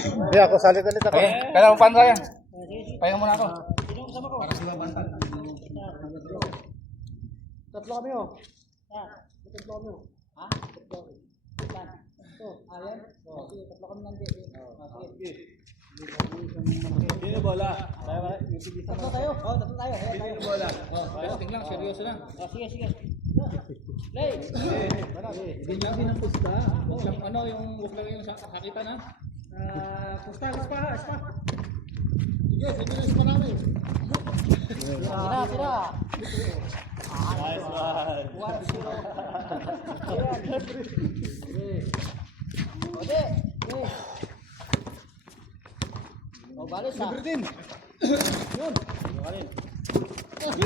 Hindi ako, salit-salit ako. Kaya mo pan saya. Pahinga muna ako. Tatlo kami oh. Tatlo kami oh. Ha? Tatlo kami. Ito, ayan. Sige, tatlo kami nandiyan. Sige. Sino bola? Tatlo tayo. Oh, tatlo tayo. Sino bola? Testing lang, seryoso lang. Sige, sige. Play. Hindi lang din ang pusta. Huwag lang ano, huwag lang yung sakita na. Pusta. Sige, sige pa namin. Tira. Nice one. 1-0. Ode. Oh, balis ah. Libre din. Yun. Balis. Yan.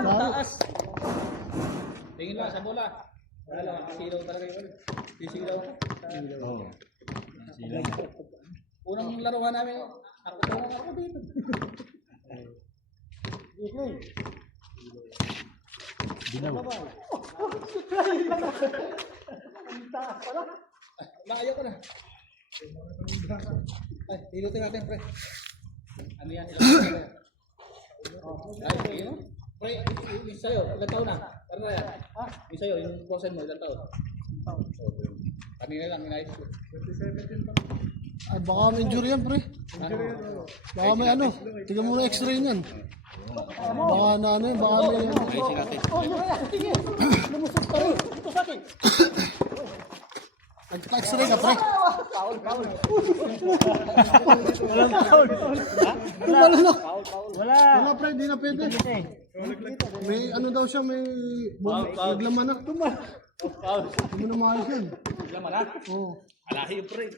Taas. Tingin lang sa bola. Wala lang, sisilaw talaga yun. Sisilaw. Oo. Unang laruan namin, ako dito. Layo ko na. Ay, hilutin natin, pre. Ano yan? Ay, yun. Pre, yung sa'yo, ilang taon na? Ano na yan? Yung sa'yo, yung portion mo, ilang taon? Kanina lang, inayos ko. 2017 pa. Ay, baka may injury yan, pre. Baka may ano. Tingnan mo na x-ray niyan. Baka na ano yun, baka may ano. Lumusot pa rin. Ito sa akin. Nagpa-x-ray ka, pre. Paul. Walang paul. Wala, pre. Di na pwede. May ano daw siya, may naglamanak. Hindi mo na maayos yan. Lamanak? Oo. Alahi, pre.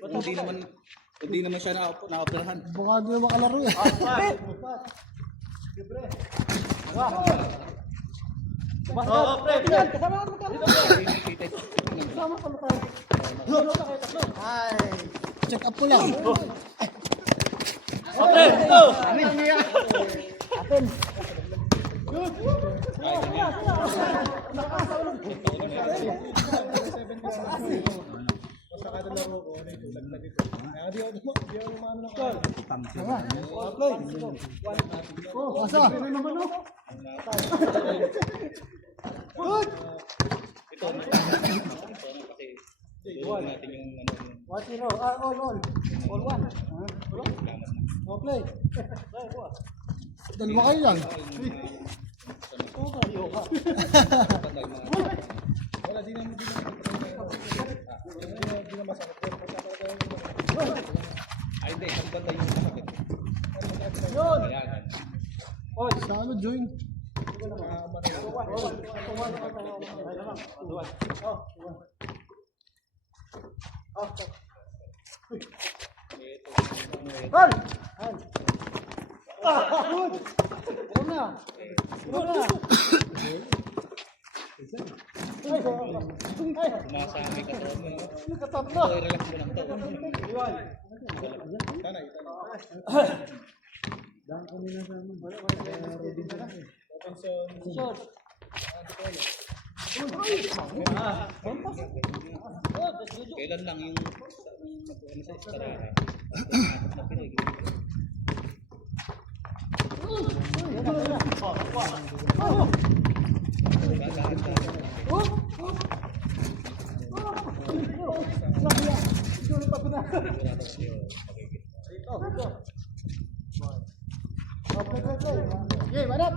Hindi naman siya na-operahan. Baka di na makalaro eh. Kasama ka magkano? Kasama ka magkano? Check up ko lang. Pre, ito! Atin. Asa? Good! Ito natin yung ano. 1-0. All. All 1. Oh, play. Dalawa kayo lang. Wala, di naman masakit. Ay, hindi. Ang ganda yung masakit. Yun! Ayan. Sa ano, join? Gol! Good! Ano na? Umasa may katawan mo. Katatlo! So, relax mo lang to. Tanay. Daan kami na sa ano. Kailan lang yung ano sa sarara? Okay, manap.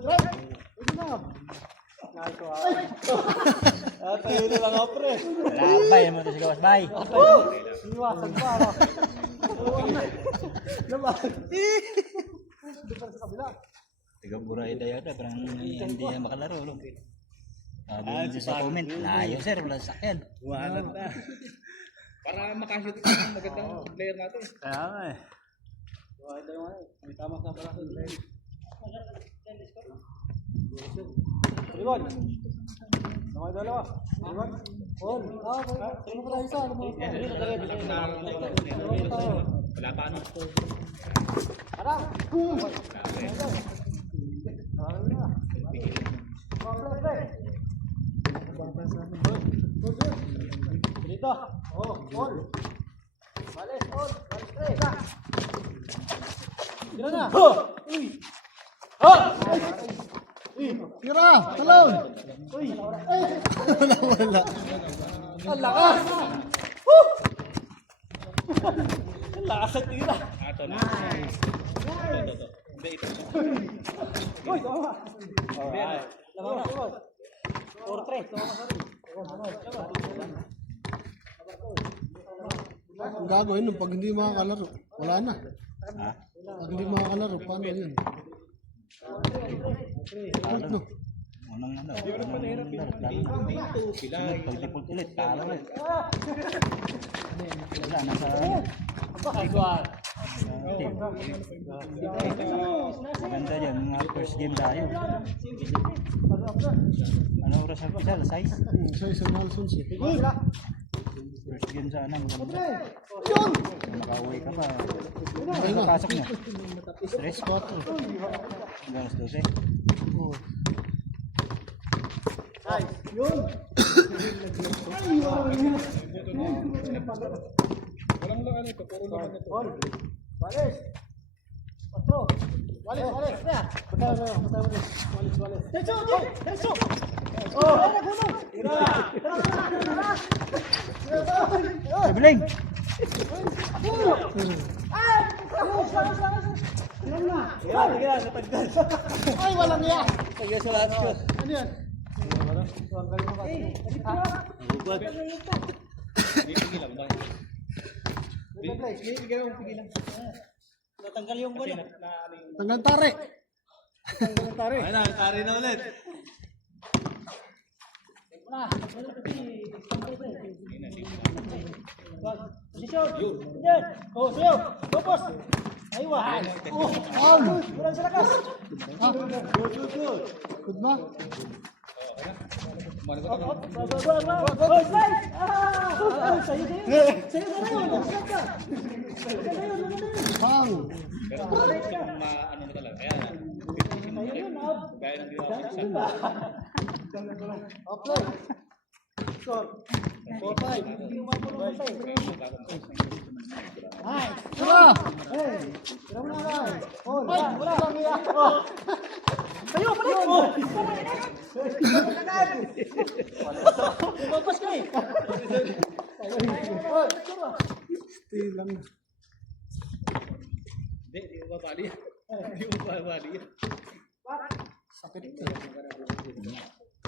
Drive. Ito na. Nice one. Tayo na lang ako, pre. Labay mo ito si Gawas, bay. Iwasan pa, ano? Naman. Doon sa kabila. Tiga buray tayo ito, parang hindi na makalaro. Sabi niya sa comment, layo sir, wala sakyan. Walat na. Para makashoot ka ng magandang player natin. Kaya nga eh. Ito yung ano, may tama sa pala sa drive. Ribon. Wala pa ano. Tira! Talon! Wala. Ato na. Ito. Hindi, ito. Ang gagawin nun pag hindi makakalaro, wala na. Ha? Pag hindi makakalaro, paano yun? Out no. Unang ano. Sunod, pag default ulit, talo ulit. Wala, nasa team. Maganda dyan, mga first game tayo. Ano oras ang pisa? Alas 6? Sa isang Nelsons eh. First game sana, maganda. Kung makauwi ka pa, ano pasok mo? Stress? 4. Hanggang alas 12? Oh. Walang lang ano ito. Puro naman ito. Sabiling! Ay, walang iya! Ano yan? Pigilan ba? Pigilan mo, pigilan. Natanggal yung bola. Tanggal tari! Ayun na, tari na ulit. Good ba? Bang! Pero kung ano na talaga, kaya gaya ng ginawa ko sa Apply! Score! 4-5! Tira! Ay! Walang iya! Stay lang. Hindi mo babali yan. Hindi mo babali yan. Sakit ito.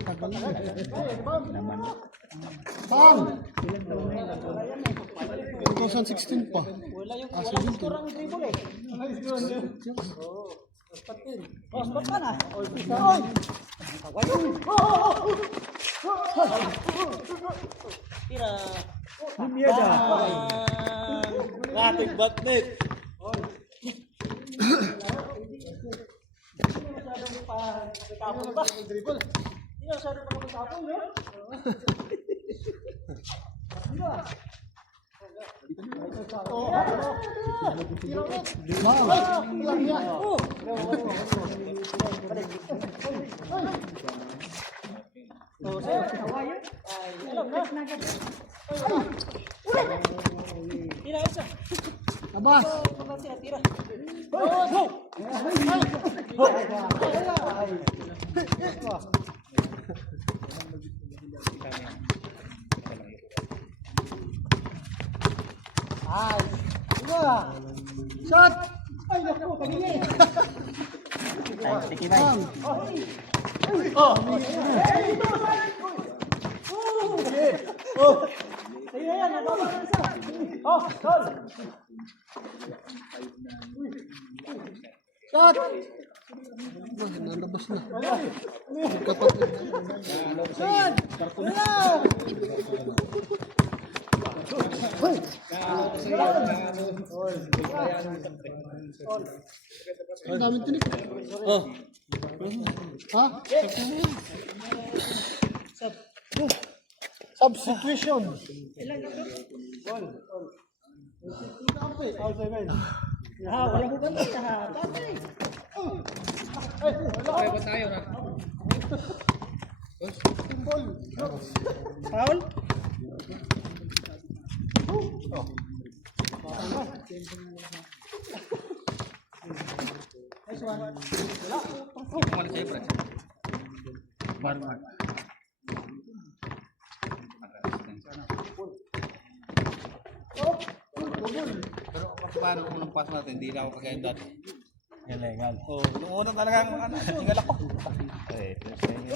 Tagal na. Naman. Bang! 2016 pa. Asa dito. Ating batnet. Bang! Walang iya! Labas! Shot! Tiki bay. Bang! Shot! Nalabas na. Kapatid. Shot! Ang daming tinik. Oh. Ha? Substitution. Wala mo ba ito? Okay ba tayo na? Foul? Kumalit sa'yo, Brad. Mark. Pero paano kung unang pass natin, hindi na ako kagaya dati. Illegal. Oo, nung unang talagang tinggal ako. Eh, hindi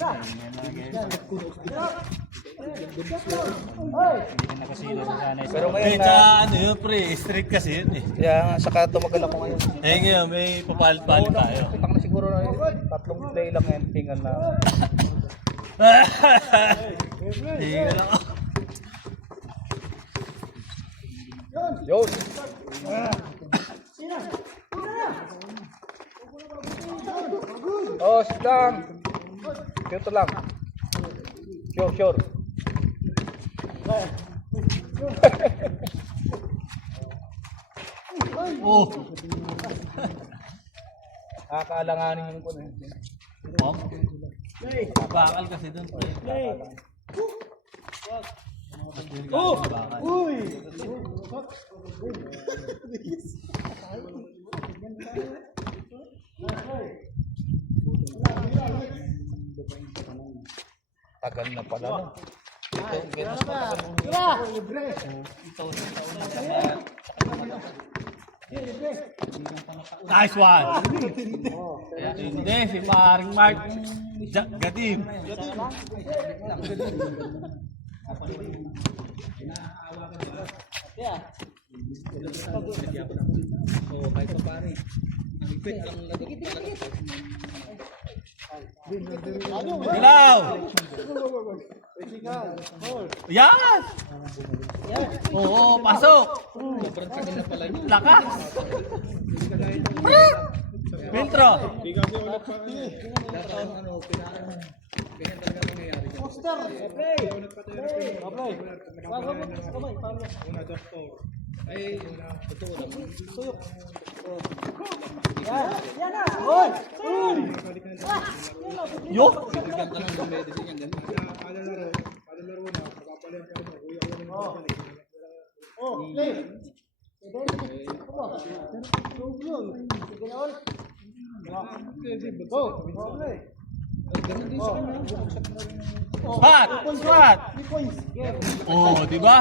ka nakasino sa sana. Pero ngayon Eh, na, tsaka ano yun, pre, strict kasi yun eh. kaya nga, saka tumagal ako ngayon. Eh, ngayon, may papalit-palit tayo. Kitang na siguro na yun. Tatlong play lang yan, tinggal na. Hindi ka lang. Yun! Oh, sit lang. Cute lang. Sure. Oh, Nakakaalanganin yung ko na yun. oh. Bakal kasi dun, pre. Oh! Bakal. Tagal na pala no. Ito, ganun pa tagal mo. Nice one! Hindi, si Maring Mark Gadim. Oo, kahit pa pare. Ang ipit lang lagay talaga. Galaw! Yan! Oo, pasok! Sobrang tagal na pala yun. Lakas! Filtro! Dapat ano, pinarang ganyan talaga nangyayari. Ay, totoo lang. Yo! Bigyan ka lang ng medicine yan, ganun. Ganun din sa kanya. Spot! Spot! Oh, di ba?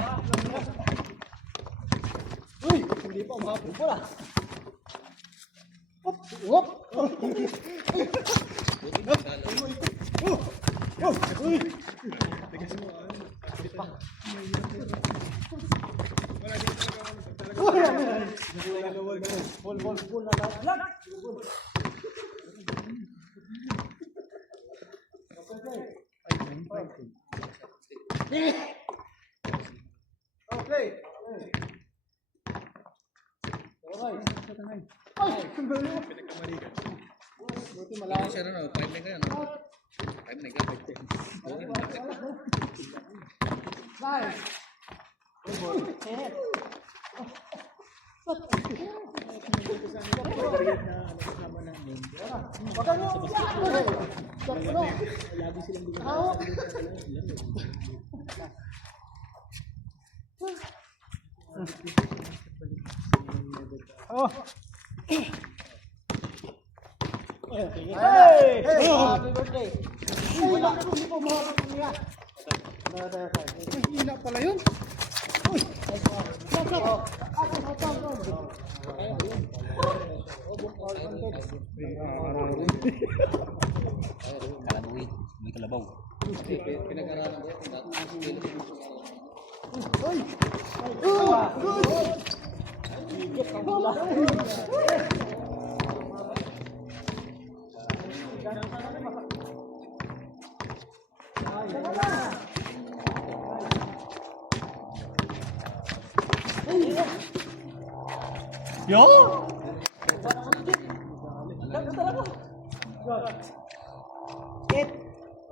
Ilan siya na, 5 na kayo, no? 5 na kayo. Okay, malapit. Hina pala yun. Kalabuhi, may kalabaw. Pinag-aralan ko yan. Yo!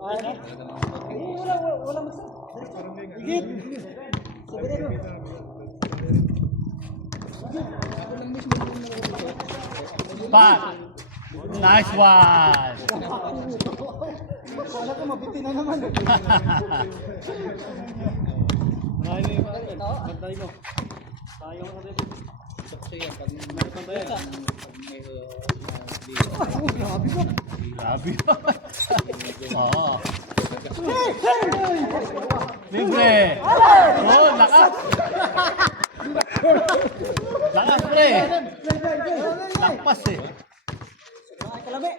Wala mas. Higit. Sobrero. Pat. Nice one. Wala ko mabitin na naman. Pantay mo. Tayo ka rin. Kasi yan, pag may Grabe ko. Grabe yun. Oo. Libre. Oh, lakas. Lakas, pre. Lakpas eh. Kalami.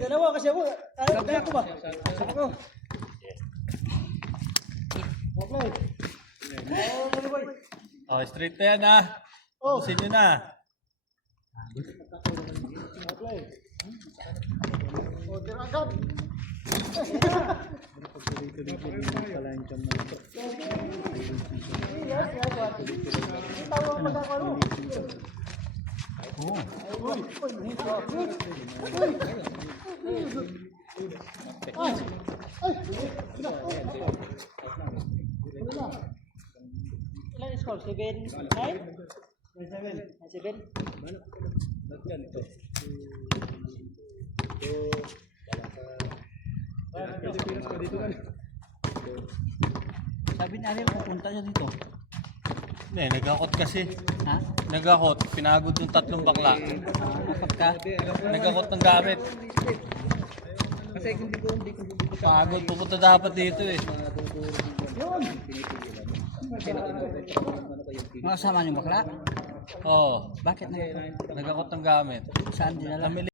Dalawa kasi ako. Kaya ko ba? Sabi ko. Oh, straight na yan ah. Ubusin nyo na. Ilan score? 7, 9? 7? Sabi niya rin, pupunta siya dito. Hindi, nagakot kasi. Ha? Nagakot. Pinagod yung tatlong bakla. Dapat ka? Nagakot ng gamit. Kasi hindi ko Pagod. Pupunta dapat dito eh. Mga kasama niyo bakla? Oo. Bakit na? Nagakot ng gamit. Saan dinala? Namili